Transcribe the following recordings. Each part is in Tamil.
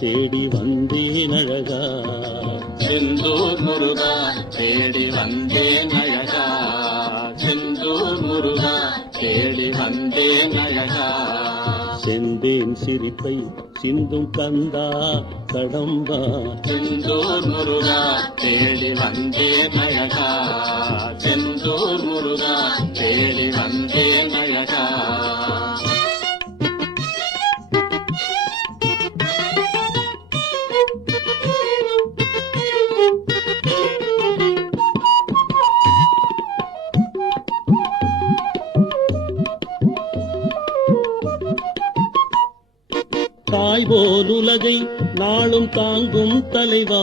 தேடி வந்தேன் அழகா. செந்தூர் முருகா தேடி வந்தேன் அழகா. செந்தூர் முருகா தேடி வந்தேன் அழகா. செந்தேன் சிரிப்பை சிந்தும் கந்தா கடம்பா. செந்தூர் முருகா தேடி வந்தேன் அழகா. செந்தூர் முருகா தேடி வந்தேன் அழகா. தாய் போல் உலகை நாளும் தாங்கும் தலைவா.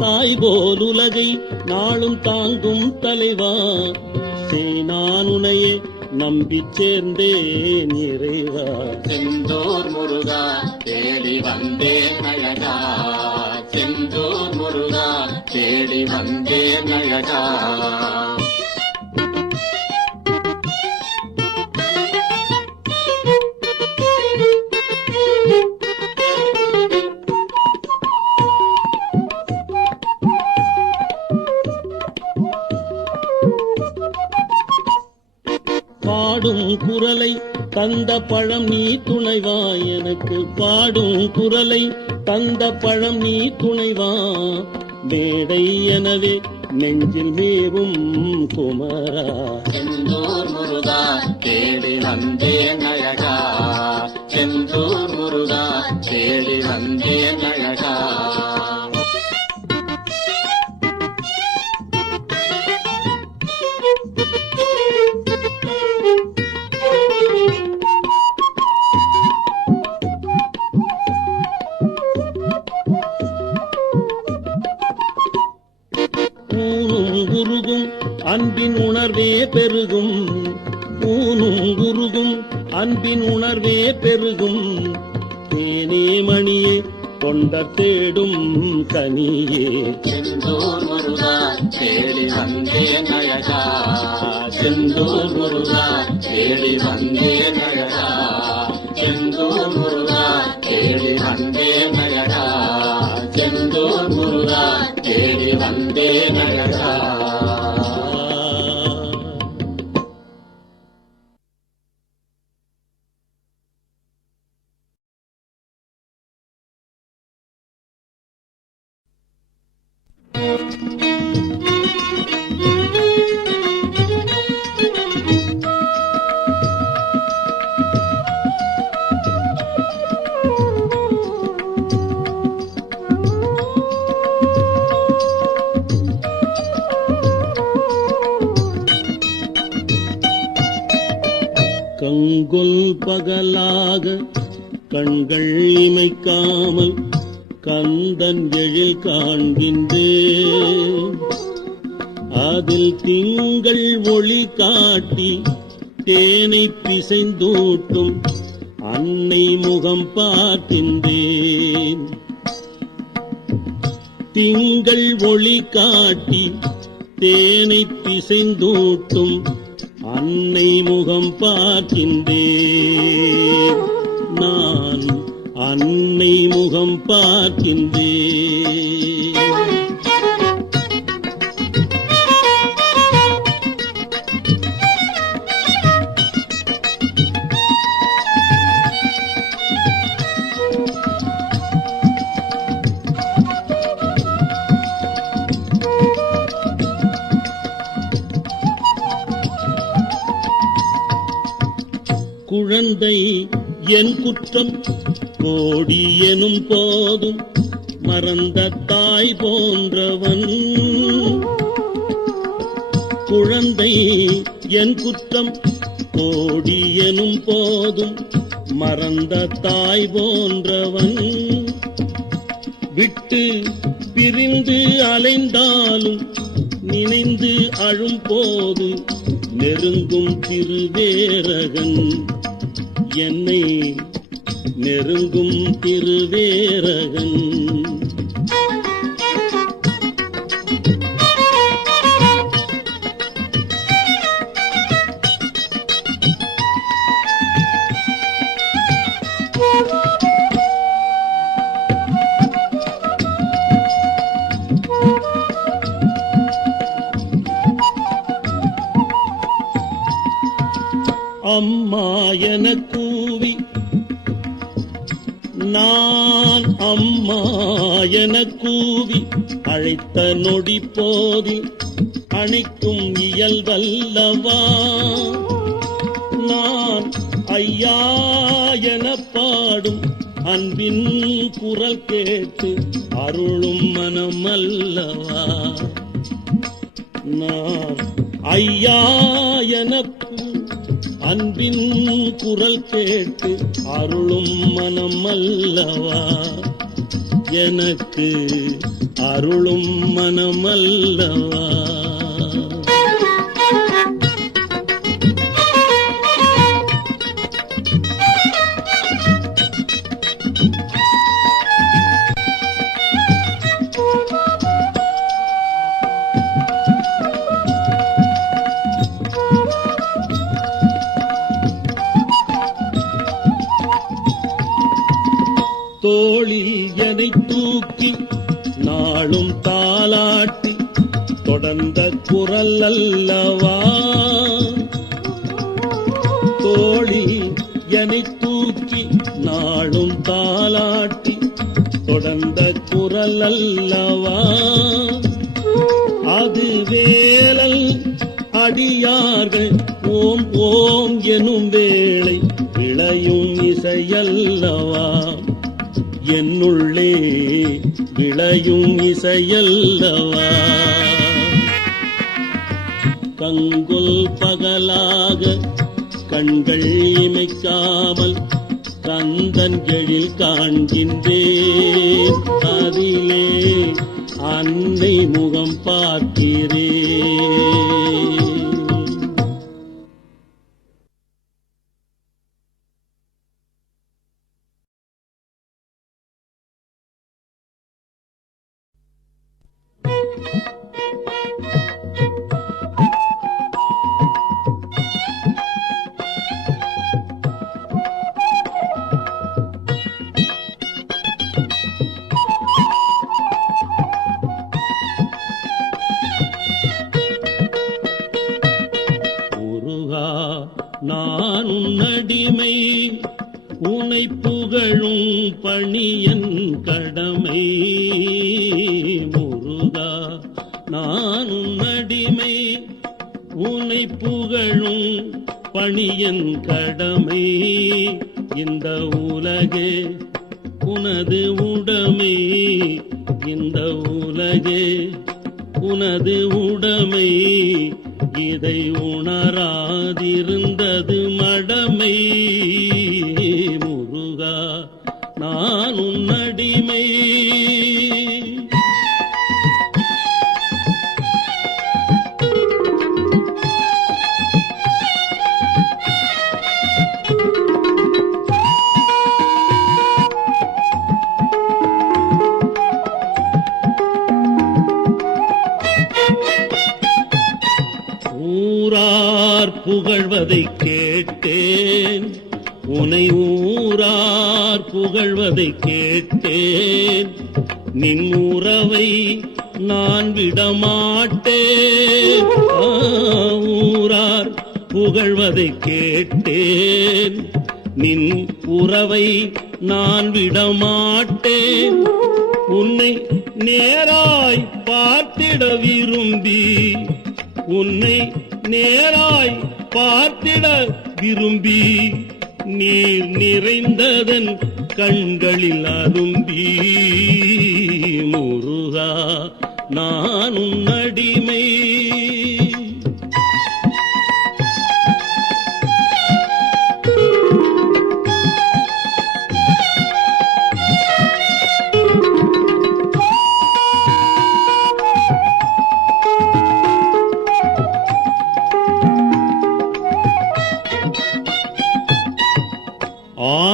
தாய் போல் உலகை நாளும் தாங்கும் தலைவா. நான் உனையே நம்பி சேர்ந்தேன் இறைவா. செந்தூர் முருகா தேடி வந்தேன் அழகா. செந்தூர் முருகா தேடி வந்தேன் அழகா. பாடும் குரலை தந்த பழம் நீ துணைவா. எனக்கு பாடும் குரலை தந்த பழம் நீ துணைவா. மேடை எனவே நெஞ்சில் மேவும் குமரா. செந்தூர் முருகா தேடி வந்தேன் அழகா. செந்தூர் முருகா தேடி வந்தேன் அழகா. குருகும் அன்பின் உணர்வே பெருகும். ஊனும் குருகும் அன்பின் உணர்வே பெருகும். தேனே மணியே தொண்டர் தேடும் கனியே. செந்தூர் முருகா தேடி வந்தேன் அழகா. செந்தூர் முருகா தேடி வந்தேன் அழகா. செந்தூர் முருகா தேடி வந்தேன் அழகா. செந்தூர் முருகா தேடி வந்தேன் அழகா. கங்குல் பகலாக கண்கள் இமைக்காமல் கந்தன் எழில் காண்கின்றேன். அதில் திங்கள் ஒளி காட்டி தேனை பிசைந்தூட்டும் அன்னை முகம் பார்க்கின்றேன். திங்கள் ஒளி காட்டி தேனை பிசைந்தூட்டும் அன்னை முகம் பார்க்கின்றேன். நான் அன்னை முகம் பார்க்கின்றேன். குழந்தை என் குற்றம் கோடி எனும் போதும் மறந்த தாய் போன்றவன். குழந்தை என் குற்றம் கோடி எனும் போதும் மறந்த தாய் போன்றவன். விட்டு பிரிந்து அலைந்தாலும் நினைந்து அழும் போது நெருங்கும் திருவேரகன். என்னை நெருங்கும் திருவேரகன். அம்மா என கூவி நான் அம்மா என கூவி அழைத்த நொடி போதில் அணைக்கும் இயல்பல்லவா நான் ஐயா என பாடும் அன்பின் குரல் கேட்டு அருளும் மனமல்லவா நான் ஐயா என அன்பின் குரல் கேட்டு அருளும் மனமல்லவா எனக்கு அருளும் மனமல்லவா தோளில் என்னை தூக்கி நாளும் தாலாட்டி தொடர்ந்த குரல் அல்லவா தோளில் என்னை தூக்கி நாளும் தாலாட்டி தொடர்ந்த குரல் அல்லவா அது வேலல் அடியார்கள் ஓம் ஓம் எனும் வேளை விளையும் இசையல்லவா என்னுள்ளே விளையும் இசையல்லவா கங்குல் பகலாக கண்கள் இமைக்காமல் கந்தன் எழில் காண்கின்றேன் அதிலே அன்னை முகம் பார்க்கிறேன் நான் உன்னடிமை உனை புகழும் பணியன் கடமை முருகா நான் உன்னடிமை உனை புகழும் பணியன் கடமை இந்த உலகே உனது உடைமை இந்த உலகே உனது உடைமை இதை உணராதிருந்தது மடமை முருகா நான் உன்னடிமை ஊரார் புகழ்வதை கேட்டேன் உனை ஊரார் புகழ்வதை கேட்டேன் நின் உறவை நான் விடமாட்டேன் ஊரார் புகழ்வதை கேட்டேன் நின் உறவை நான் விடமாட்டேன் உன்னை நேராய் பார்த்திட விரும்பி உன்னை நேராய் பார்த்திட விரும்பி நீர் நிறைந்ததன் கண்களில் அரும்பி முருகா நான் உன்னடிமை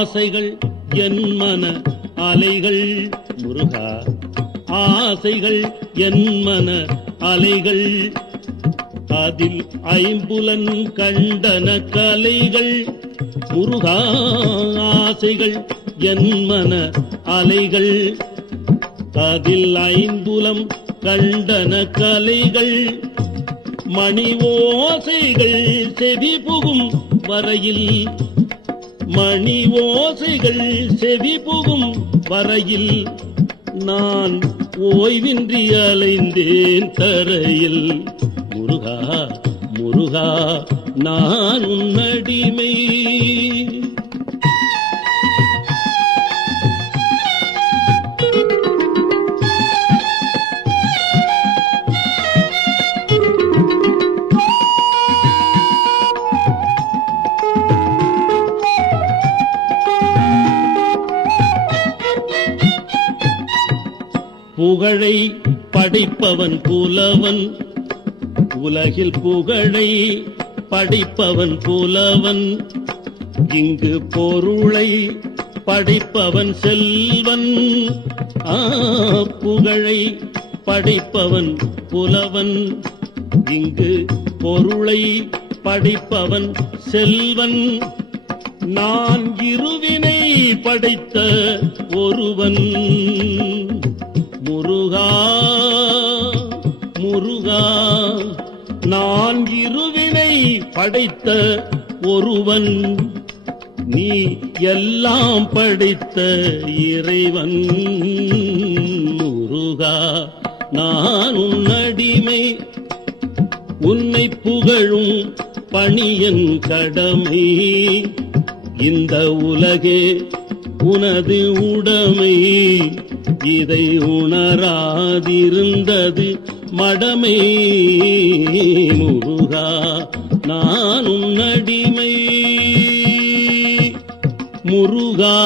ஆசைகள் என் மன அலைகள் முருகா ஆசைகள் என் மன அலைகள் அதில் ஐம்புலன் கண்டன கலைகள் முருகா ஆசைகள் என் மன அலைகள் அதில் ஐம்புலம் கண்டன கலைகள் மணி ஓசைகள் செவி புகும் வரையில், மணி ஓசைகள் செவி புகும் வரையில் நான் ஓய்வின்றி அலைந்தேன் தரையில். முருகா முருகா நான் உன்னடிமை. புகழை படைப்பவன் புலவன், உலகில் புகழை படைப்பவன் புலவன், இங்கு பொருளை படைப்பவன் செல்வன். புகழை படைப்பவன் புலவன், இங்கு பொருளை படைப்பவன் செல்வன். நான் இருவினை படைத்த ஒருவன். முருகா முருகா நான் இருவினை படைத்த ஒருவன், நீ எல்லாம் படைத்த இறைவன். முருகா நான் உன்னடிமை, உன்னை புகழும் பணியன் கடமை. இந்த உலகே உனது உடைமை, இதை உணராதிருந்தது மடமை. முருகா நான் உன்னடிமை. முருகா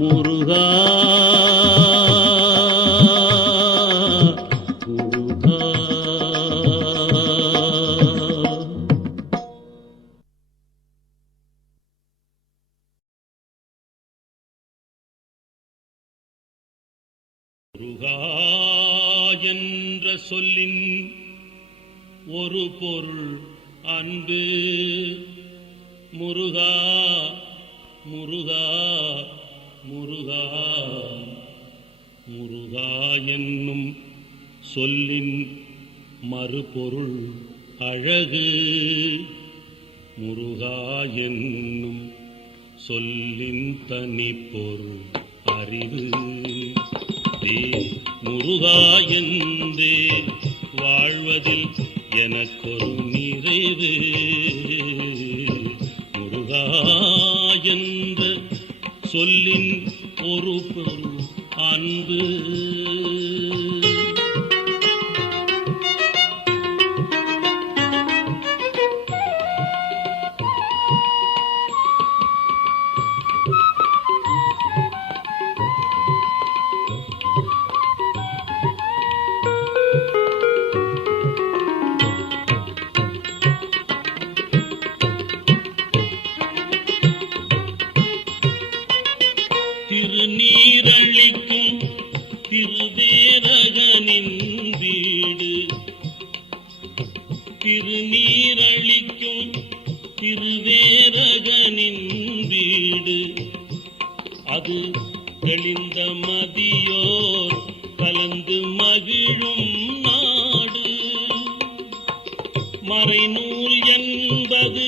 முருகா முருகா. முருகா என்ற சொல்லின் ஒரு பொருள் அன்பு. முருகா முருகா முருகா முருகா என்னும் சொல்லின் மறுபொருள் அழகு. முருகா என்னும் சொல்லின் தனிப்பொருள் அறிவு. முருகா என்றே வாழ்வதில் எனக்கொரு நிறைவு. முருகா என்ற சொல்லின் ஒரு பொருள் அன்பு. திருநீரளிக்கும் திருவேரகனின் வீடு. திருநீரளிக்கும் திருவேரகனின் வீடு. அது தெளிந்த மதியோர் கலந்து மகிழும் நாடு. மறைநூல் என்பது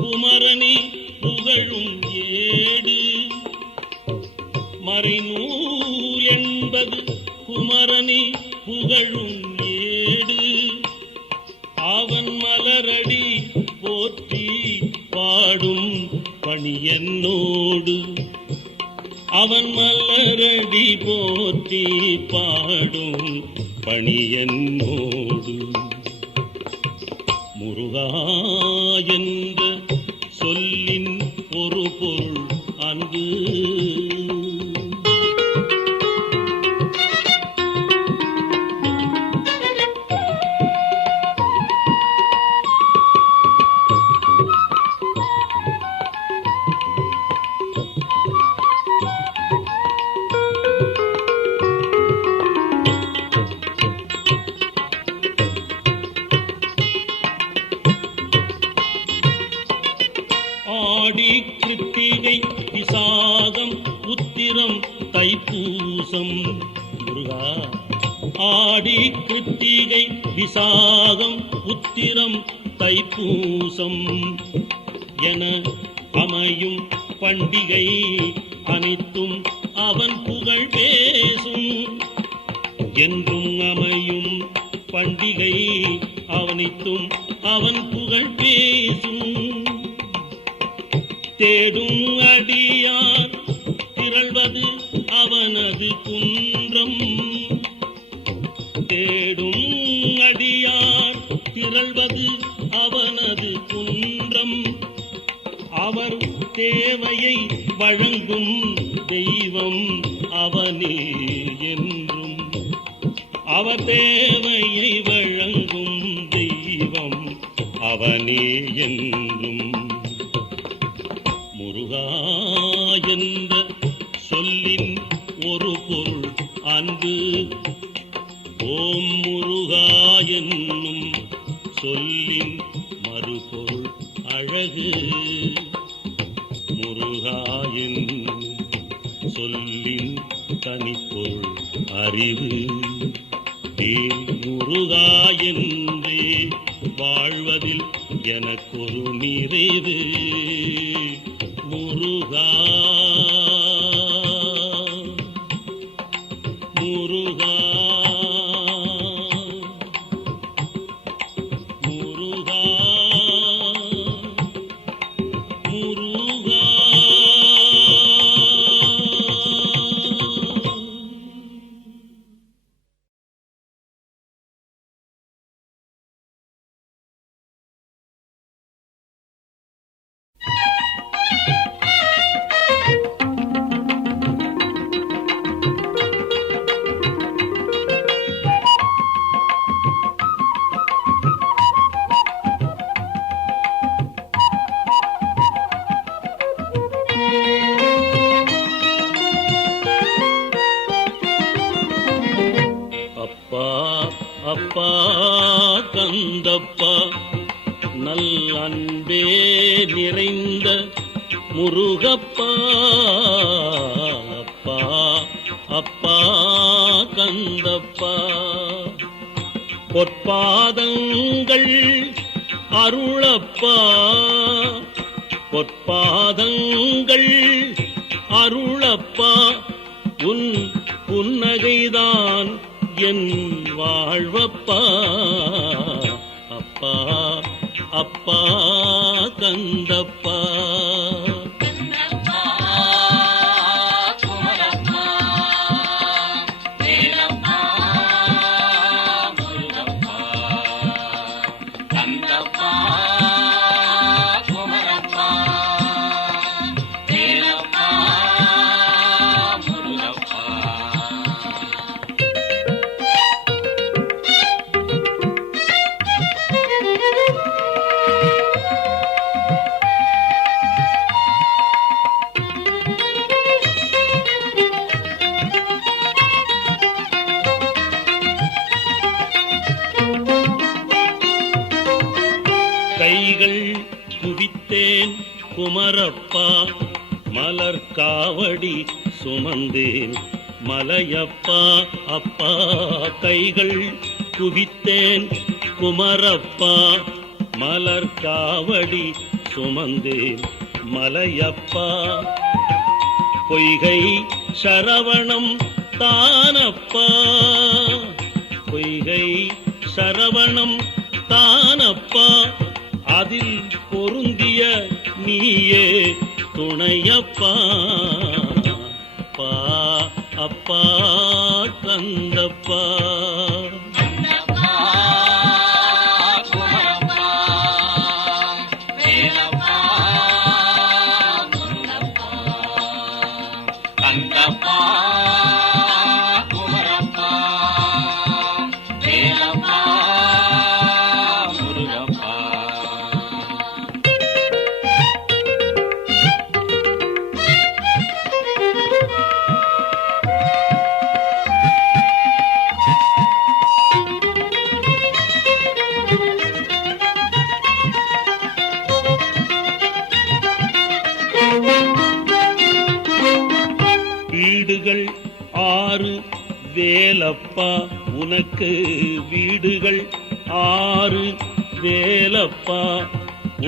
குமரனி புகழும் ஏடு. மறைநூல் என்பது குமரனி புகழும் ஏடு. அவன் மலரடி போற்றி பாடும் பணி என்னோடு. அவன் மலரடி போற்றி பாடும் பணி என்னோடு. முருகா என்ற சொல்லின் ஒரு பொருள் அன்பு. ஆடி கிருத்திகை விசாகம் உத்திரம் தைப்பூசம். முருகா ஆடி கிருத்திகை விசாகம் உத்திரம் தைப்பூசம் என அமையும் பண்டிகை அனைத்தும் அவன் புகழ் பேசும். என்றும் அமையும் பண்டிகை அவனித்தும் அவன் புகழ் பேசும். தேடும் அடியார் திரள்வது அவனது குன்றம். தேடும் அடியார் திரள்வது அவனது குன்றம். அவர் தேவையை வழங்கும் தெய்வம் அவனே என்றும். அவர் தேவையை வழங்கும் தெய்வம் அவனே என்றும். முருகா என்ற சொல்லின் ஒரு பொருள் அன்பு. ஓம் முருகா என்னும் சொல்லின் மறுபொருள் அழகு. முருகா என்னும் சொல்லின் தனிப்பொருள் அறிவு. முருகா என்றே வாழ்வதில் எனக்கொரு நிறைவு. முருகா முருகா முருகா முருகா. அப்பா கந்தப்பா நல் அன்பே நிறைந்த முருகப்பா. அப்பா அப்பா கந்தப்பா பொற்பாதங்கள் அருளப்பா. பொற்பாதங்கள் அருளப்பா. உன் புன்னகைதான் என் வாழ்வப்பா. அப்பா அப்பா கந்தப்பா. கைகள் குவித்தேன் குமரப்பா. மலர் காவடி சுமந்தேன் மலையப்பா. அப்பா கைகள் குவித்தேன் குமரப்பா. மலர் காவடி சுமந்தேன் மலையப்பா. பொய்கை சரவணம் தானப்பா. பொய்கை சரவணம் தானப்பா. அதில் பொருந்திய நீயே துணையப்பா. அப்பா அப்பா கந்தப்பா. வீடுகள் 6 வேலப்பா உனக்கு வீடுகள் 6 வேலப்பா,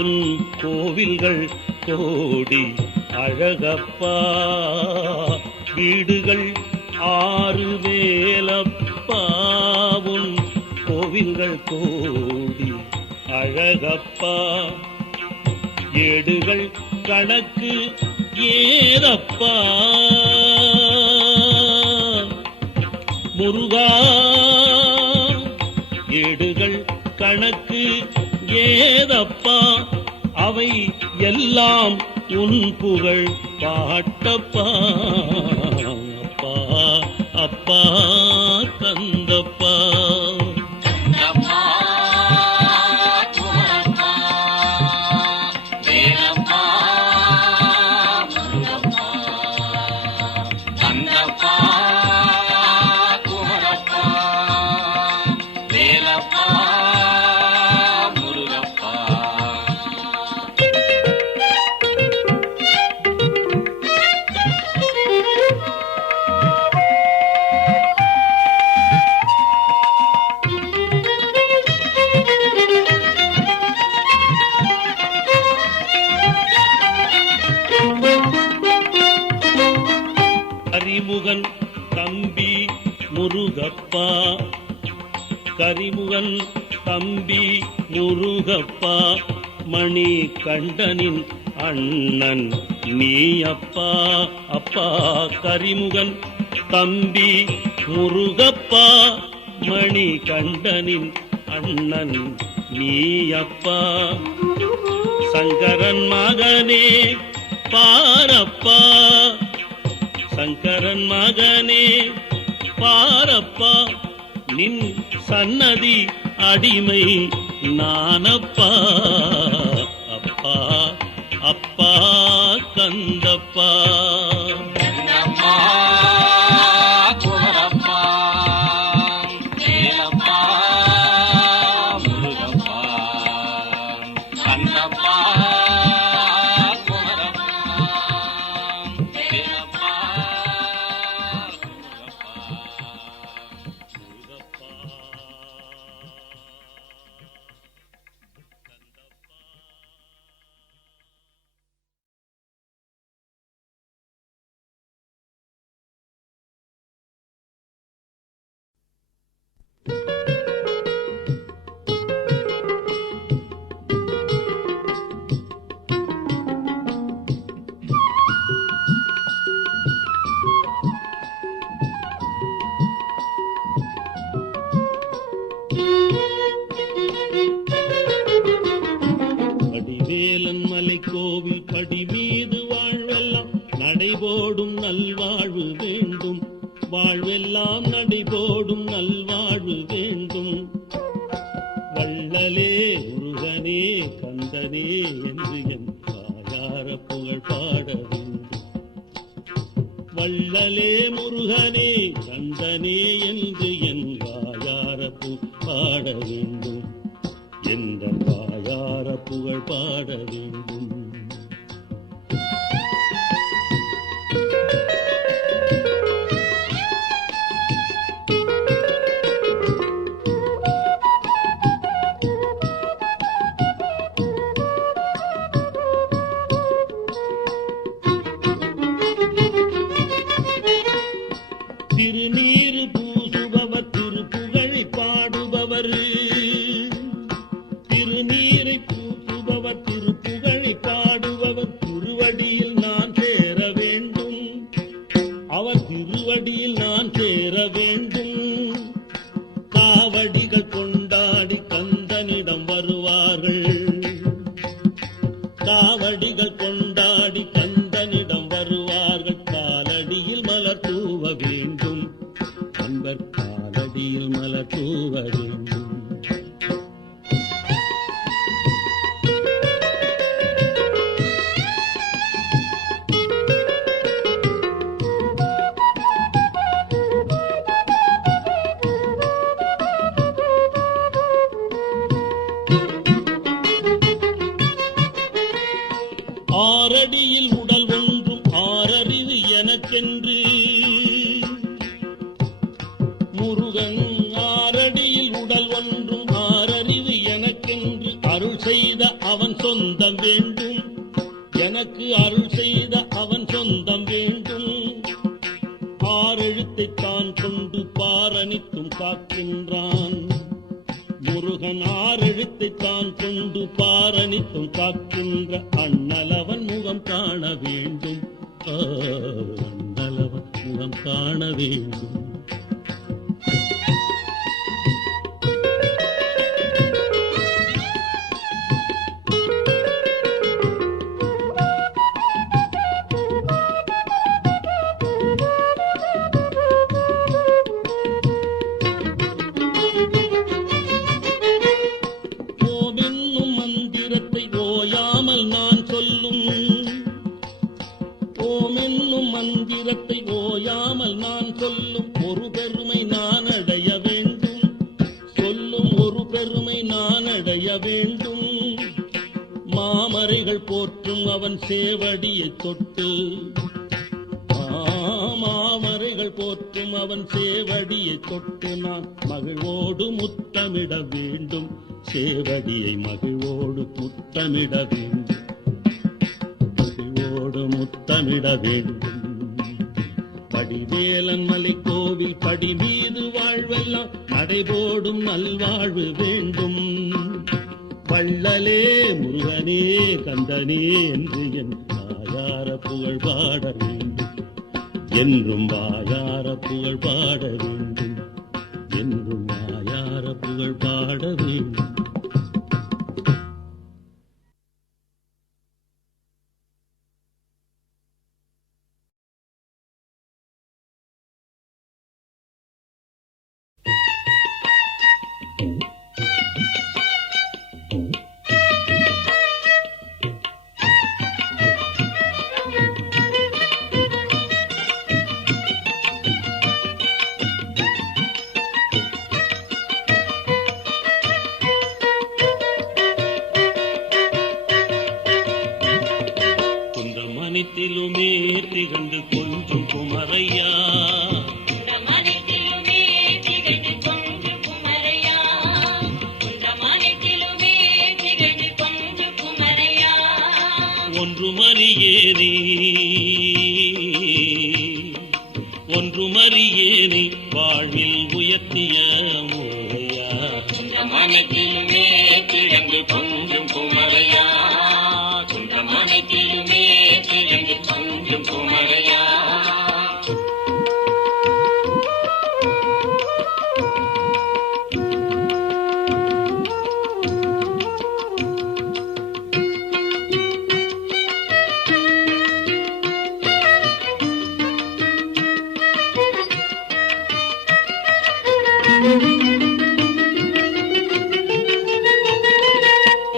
உன் கோவில்கள் கோடி அழகப்பா. வீடுகள் 6 வேலப்பா, உன் கோவில்கள் கோடி அழகப்பா. ஏடுகள் கணக்கு ஏதப்பா முருகா, ஏடுகள் கணக்கு ஏதப்பா, அவை எல்லாம் உன் புகழ் பாட்டப்பா. அப்பா அப்பா கந்தப்பா. கரிமுகன் தம்பி முருகப்பா, கரிமுகன் தம்பி முருகப்பா, மணி கண்டனின் அண்ணன் நீயப்பா. அப்பா கரிமுகன் தம்பி முருகப்பா, மணி கண்டனின் அண்ணன் நீயப்பா. சங்கரன் மகனே பாரப்பா, சங்கரன் மகனே பாரப்பா, நின் சன்னதி அடிமை நானப்பா. அப்பா அப்பா கந்தப்பா. படிவேலன் மலை கோவில் படி மீது வாழ்வெல்லாம் நடைபோடும் நல்வாழ்வு வேண்டும், வாழ்வெல்லாம் நடைபோடும் நல்வாழ்வு வேண்டும். வள்ளலே முருகனே கந்தனே என்று என் வாயார புகழ் பாட வேண்டும். வள்ளலே முருகனே கந்தனே என்று என் வாயார புகழ் பாட வேண்டும், என்ற வாயார புகழ் பாட வேண்டும். திருநீறு பூசுபவர் திருப்புகழை பாடுபவர், திருநீரை பூசுபவர் திருப்புகழை பாடுபவர் திருவடியில் நான் சேர வேண்டும், அவர் திருவடியில் நான் சேர வேண்டும். காவடிகள் கொண்டாடி கந்தனிடம் வருவார்கள், காவடிகள் கொண்டாடி கந்தனிடம் வருவார்கள். காலடியில் மலர் தூவ வேண்டும், அன்பர் காலடியில் மலர் தூவ வேண்டும். ஆரடியில் செய்த அவன் சொந்தம் வேண்டும், எனக்கு அருள் செய்த அவன் சொந்தம் வேண்டும். ஆறெழுத்தை தான் கொண்டு பாரணித்தும் காக்கின்றான் முருகன். ஆறெழுத்தை தான் கொண்டு பாரணித்தும் காக்கின்ற அண்ணலவன் முகம் காண வேண்டும், அண்ணலவன் முகம் காண வேண்டும். மந்திரத்தை ஓயாமல் நான் சொல்லும் ஒரு பெருமை நான் அடைய வேண்டும், சொல்லும் ஒரு பெருமை நான் அடைய வேண்டும். மாமரைகள் போற்றும் அவன் சேவடியை தொட்டு, மாமரைகள் போற்றும் அவன் சேவடியை தொட்டு நான் மகிழ்வோடு முத்தமிட வேண்டும், சேவடியை மகிழ்வோடு முத்தமிட வேண்டும், மகிழ்வோடு முத்தமிட வேண்டும். படிவேலன் மலை கோவில் படி மீது வாழ்வெல்லாம் நடைபோடும் நல்வாழ்வு வேண்டும். வள்ளலே முருகனே கந்தனே என்று என் வாயார புகழ் பாட வேண்டும், என்றும் வாயார புகழ் பாட வேண்டும், என்றும் வாயார புகழ் பாட வேண்டும். மனித்திலுமே திகழ்ந்து கொஞ்சம் குமரையா, மனித்திலுமே திகழ்ந்து கொஞ்சம் குமரையா, மனித்திலுமே திகழ்ந்து கொஞ்சம் குமரையா. ஒன்றுமறியேனே ஒன்றுமறியேனே வாழ்வில் உயர்த்திய முறையா, மனத்திலுமே திகழ்ந்து கொஞ்சம் குமரையா, மனத்திலுமே திகழ்ந்து கொஞ்சம் குமரையா.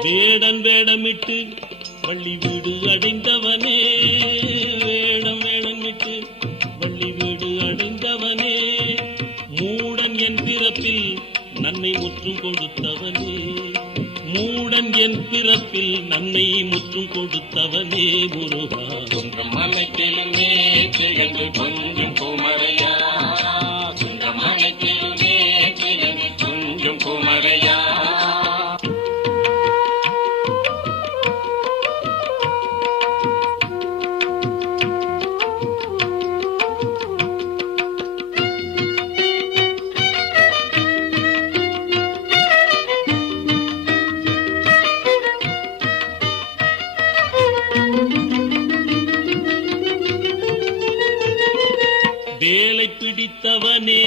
வேடன் வேடமிட்டு வள்ளி வீடு அடைந்தவனே, வேடம் வேடமிட்டு வள்ளி வீடு அடைந்தவனே, மூடன் என் பிறப்பில் நன்மை முற்றும் கொடுத்தவனே, மூடன் என் பிறப்பில் நன்மை முற்றும் கொடுத்தவனே முருகா. மனத்திலுமே திகழ்ந்து கொஞ்சம் குமரையா, மனத்திலுமே திகழ்ந்து கொஞ்சம் குமரையா. வேலை பிடித்தவனே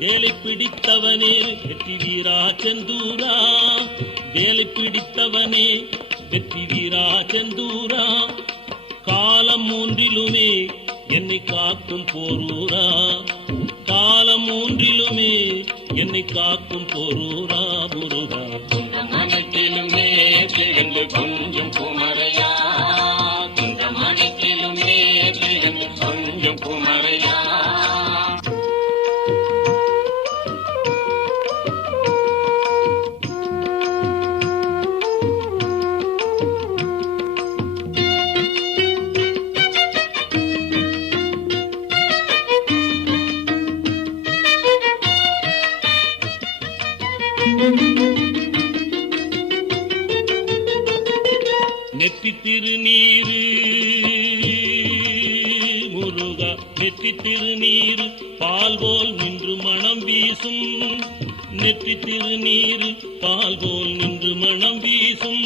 வேலை பிடித்தவனே வெற்றி வீரா செந்தூரா, வேலை பிடித்தவனே வெற்றி வீரா செந்தூரா, காலம் மூன்றிலுமே என்னை காக்கும் போரூரா, காலம் மூன்றிலுமே என்னை காக்கும் போரூரா முருகா. மனத்திலுமே திகழ்ந்து கொஞ்சம் குமரையா, மனத்திலுமே திகழ்ந்து கொஞ்சம் குமரையா. நெற்றி திருநீரு முருகா, நெற்றி திருநீரு பால் போல் நின்று மனம் வீசும். நெற்றி திருநீரு பால் போல் நின்று மனம் வீசும்.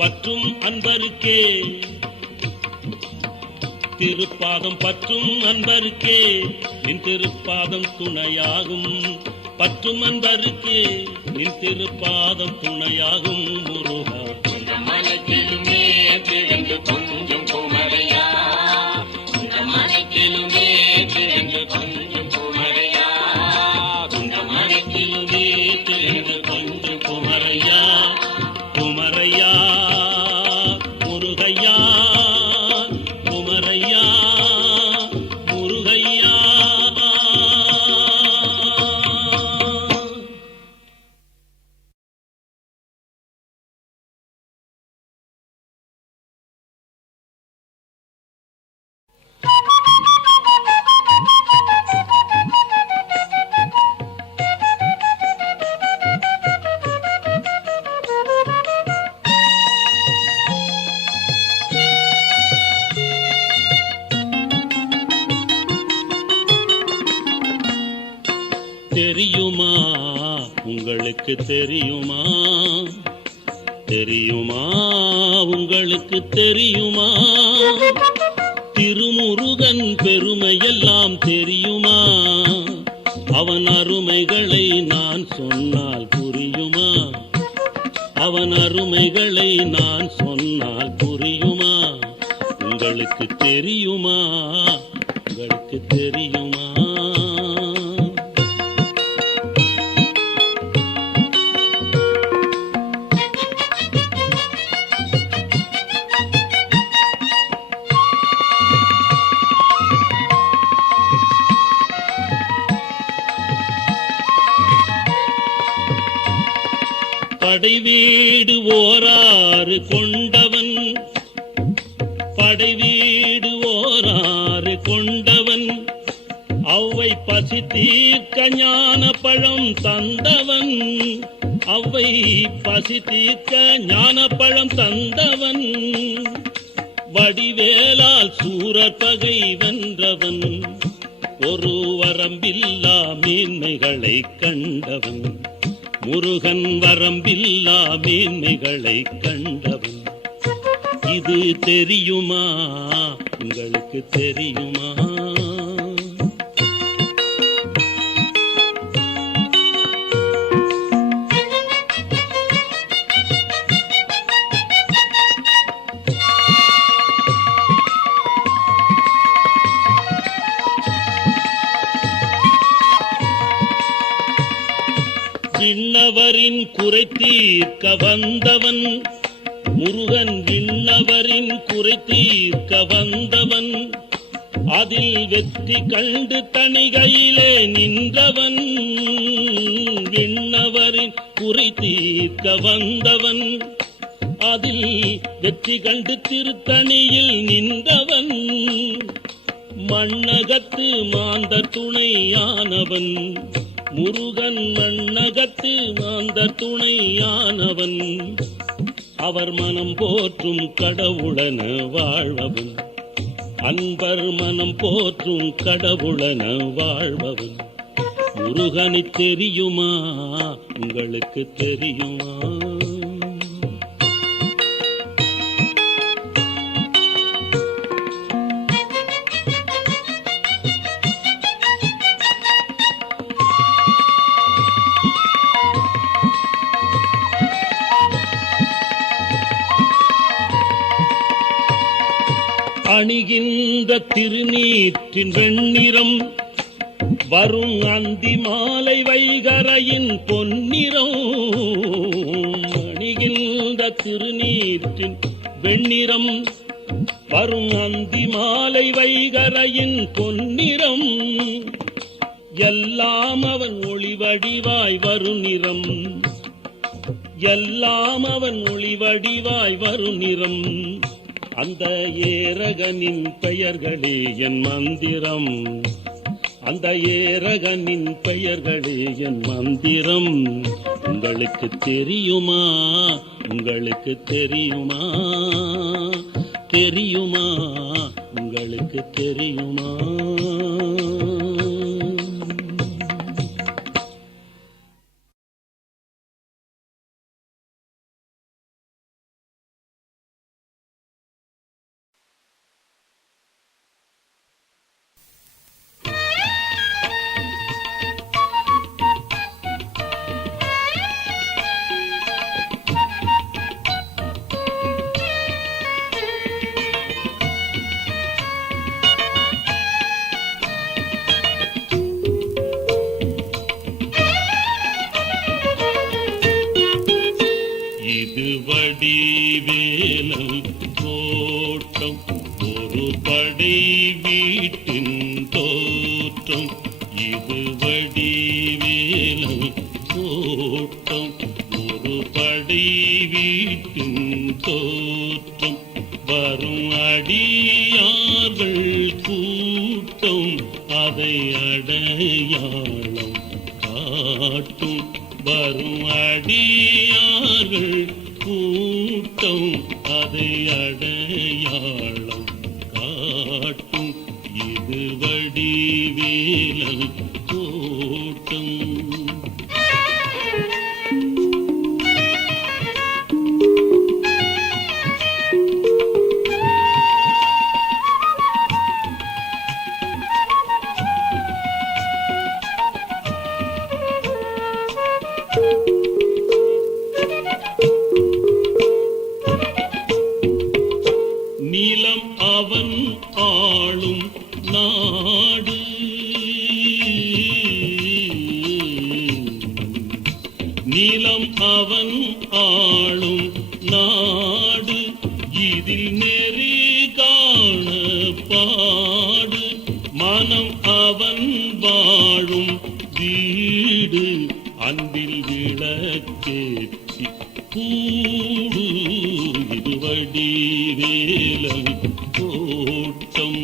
பற்றும் அன்பருக்கே திருப்பாதம், பற்றும் அன்பருக்கே நின் திருப்பாதம் துணையாகும். பற்றும் அன்பருக்கே நின் திருப்பாதம் துணையாகும் முருகா. இந்த மனத்திலுமே திகழ்ந்து கொஞ்சம் குமரையா, இந்த மனத்திலுமே திகழ்ந்து கொஞ்சம் குமரையா, இந்த மனத்திலுமே திகழ்ந்து கொஞ்சம் குமரையா குமரையா முருகையா, குமரையா முருகையா. தெரியுமா உங்களுக்கு தெரியுமா, தெரியுமா உங்களுக்கு தெரியுமா, திருமுருகன் பெருமையெல்லாம் தெரியுமா, அவன் அருமைகளை நான் சொன்னால் புரியுமா, அவன் அருமைகளை நான் சொன்னால் புரியுமா, உங்களுக்கு தெரியுமா, உங்களுக்கு தெரியுமா. படைவீடு ஓராறு கொண்டவன், படைவீடு ஓராறு கொண்டவன், அவ்வை பசி தீர்க்க ஞான பழம் தந்தவன், அவ்வை பசி தீர்க்க ஞான பழம் தந்தவன், வடிவேலால் சூரர் பகை வென்றவன், ஒரு வரம்பில்லா மேன்மைகளை கண்டவன், முருகன் வரம்பில்லா மேன்மைகளை கண்டவன். இது தெரியுமா உங்களுக்கு தெரியுமா. விண்ணவரின் குறை தீர்க்க வந்தவன் முருகன், விண்ணவரின் குறை தீர்க்க வந்தவன், அதில் வெற்றி கண்டு தணிகையிலே நின்றவன், விண்ணவரின் குறை தீர்க்க வந்தவன், அதில் வெற்றி கண்டு திருத்தணியில் நின்றவன், மண்ணகத்து மாந்த துணையானவன் முருகன், மண்ணகத்து மாந்த துணையானவன், அவர் மனம் போற்றும் கடவுளன வாழ்பவன், அன்பர் மனம் போற்றும் கடவுளன வாழ்பவன், முருகனை தெரியுமா உங்களுக்கு தெரியுமா. அணிகின்ற திருநீற்றின் வெண்ணிறம், வரும் அந்தி மாலை வைகரையின் பொன்னிறம், அணிகின்ற திருநீற்றின் வெண்ணிறம், வரும் அந்தி மாலை வைகரையின் பொன்னிறம், எல்லாம் அவன் ஒளிவடிவாய் வரும் நிறம், எல்லாம் அவன் ஒளிவடிவாய் வரும் நிறம், அந்த ஏரகனின் பெயர்களே என் மந்திரம், அந்த ஏரகனின் பெயர்களே என் மந்திரம், உங்களுக்கு தெரியுமா? உங்களுக்கு தெரியுமா? தெரியுமா? உங்களுக்கு தெரியுமா? இது வடிவேலன் தோட்டம், ஒரு படை வீட்டின் தோற்றம். இது வடிவேலன் தோட்டம், ஒரு படை வீட்டின் தோற்றம். வரும் அடியார்கள் கூட்டம் அதை அடையாளம் காட்டும். வரும் அடியார்கள் கூட்டம் அதை அடையாளம் காட்டும். இது வடிவேலன் தோட்டம். நிலம் அவன் ஆளும் நாடு, நிலம் அவன் ஆளும் நாடு. இதில் நெறி காண பாடு, மனம் அவன் வாழும் வீடு. அன்பில் விளக்கேற்றி கூடு, இது வடிவேலன் தோட்டம்.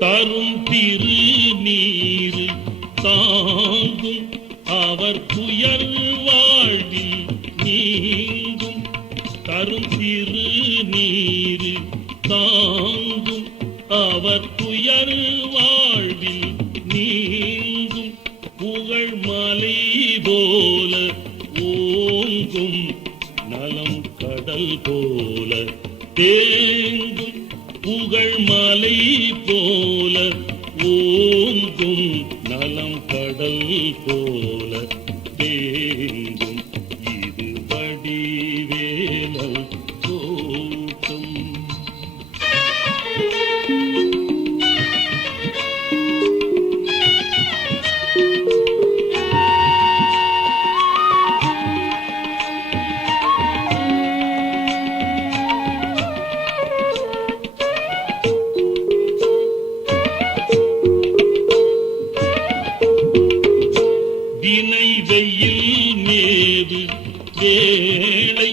தரும் திருநீரு தாங்கும் அவர் துயர் வாழ்வில் நீங்கும். தரும் திருநீரு தாங்கும் அவர் துயர் வாழ்வில் நீங்கும். புகழ் மலை போல ஓங்கும், நலம் கடல் போல தேங்கும். புகழ் மலை போல ஓங்கும், நலம் கடல் போல தேங்கும். இது வடிவேலன் தோட்டம். வினை வெயில் மேது வேளை,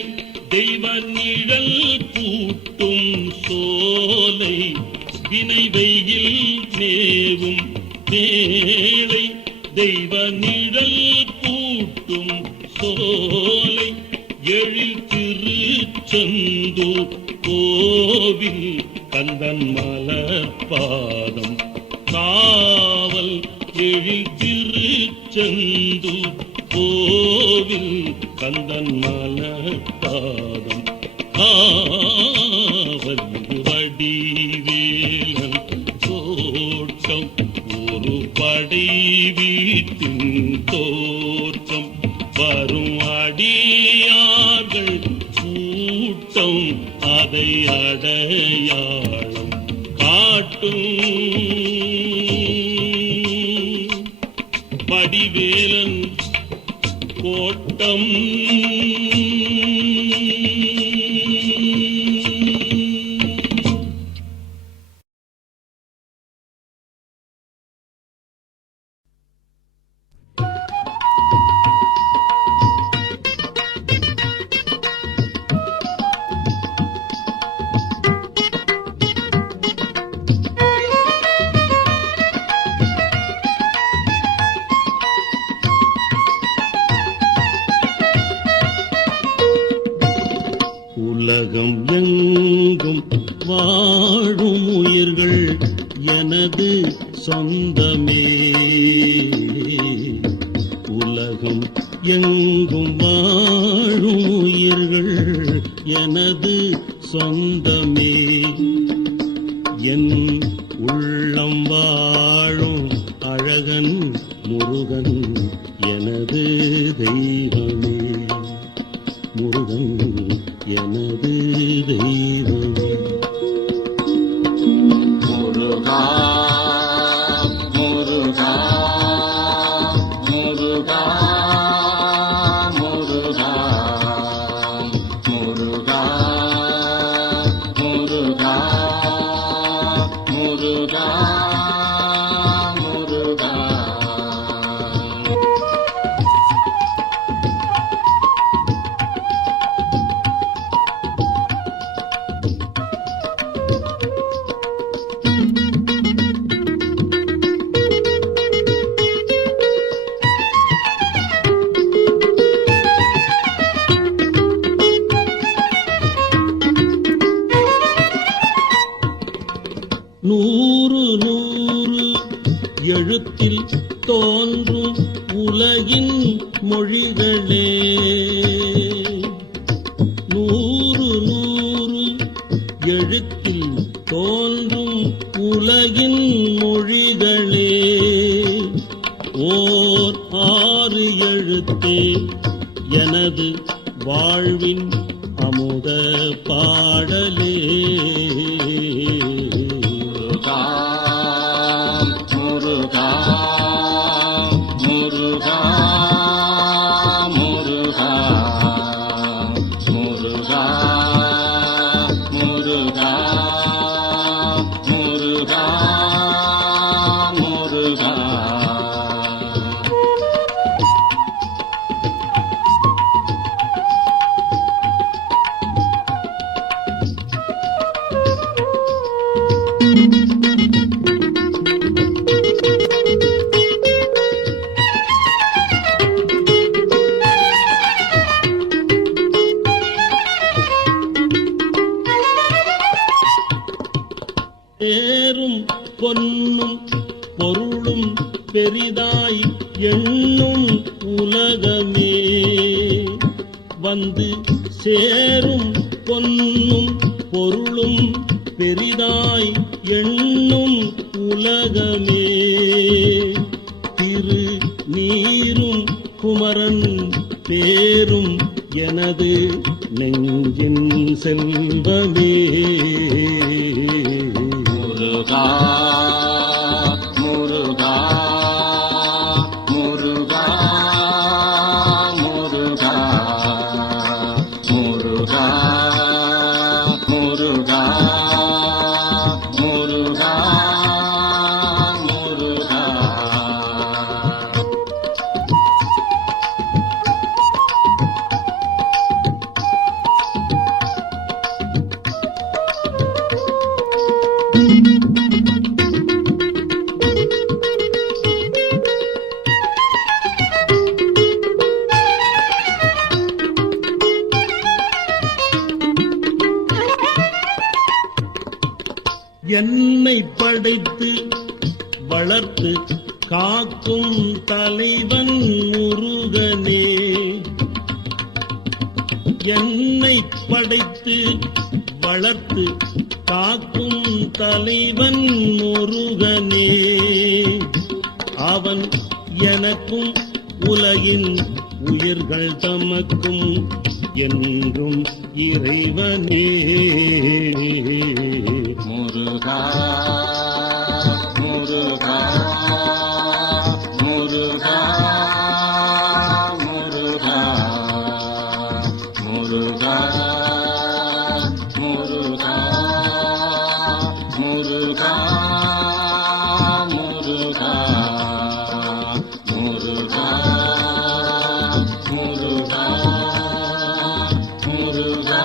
தெய்வ நிழல் கூட்டும் சோலை. வினை வெயில் மேவும் வேளை, தெய்வ நிழல் கூட்டும் சோலை. எழில் திருச்செந்தூர் கோவில், கந்தன் மலர்பாதம் காவல். எழில் திருச்செந்தூர் கோவில், கந்தன் மலர்பாதம் காவல். வடிவேலன் தோட்டம், ஒரு படை வீட்டின் தோற்றம். வரும் அடியார்கள் கூட்டம் அதை அடையாளம் காட்டும். வடிவேலன் கோட்டம். எனது சொந்தமே. உலகம் எங்கும் வாழும் உயிர்கள் எனது சொந்தமே. என் உள்ளம் வாழும் அழகன் முருகன் எனது தெய்வமே. முருகன் எனது தெய்வமே. முருகா முருகா முருகா முருகா முருகா முருகா முருகா முருகா. நூறு நூறு எழுத்தில் தோன்றும் உலகின் மொழிகளே. நூறு நூறு எழுத்தில் தோன்றும் உலகின் மொழிகளே. ஓர் 6 எழுத்தே எனது வாழ்வின் அமுத பாடலே. முருகா முருகா முருகா முருகா முருகா முருகா முருகா. பேரும் பொன்னும் பொருளும் பெரிதாய் எண்ணும் உலகமே. வந்து சேரும் பொன்னும் பொருளும் பெரிதாய் எண்ணும் உலகமே. திரு நீரும் குமரன் பேரும் எனது நெஞ்சின் செல்வமே. முருகா முருகா முருகா முருகா முருகா முருகா முருகா முருகா. என்னை படைத்து வளர்த்து காக்கும் தலைவன் முருகனே. என்னை படைத்து வளர்த்து காக்கும் தலைவன் முருகனே. அவன் எனக்கும் உலகின் உயிர்கள் தமக்கும் என்றும் இறைவனே. முருகா முருகா முருகா முருகா முருகா முருகா முருகா முருகா முருகா முருகா முருகா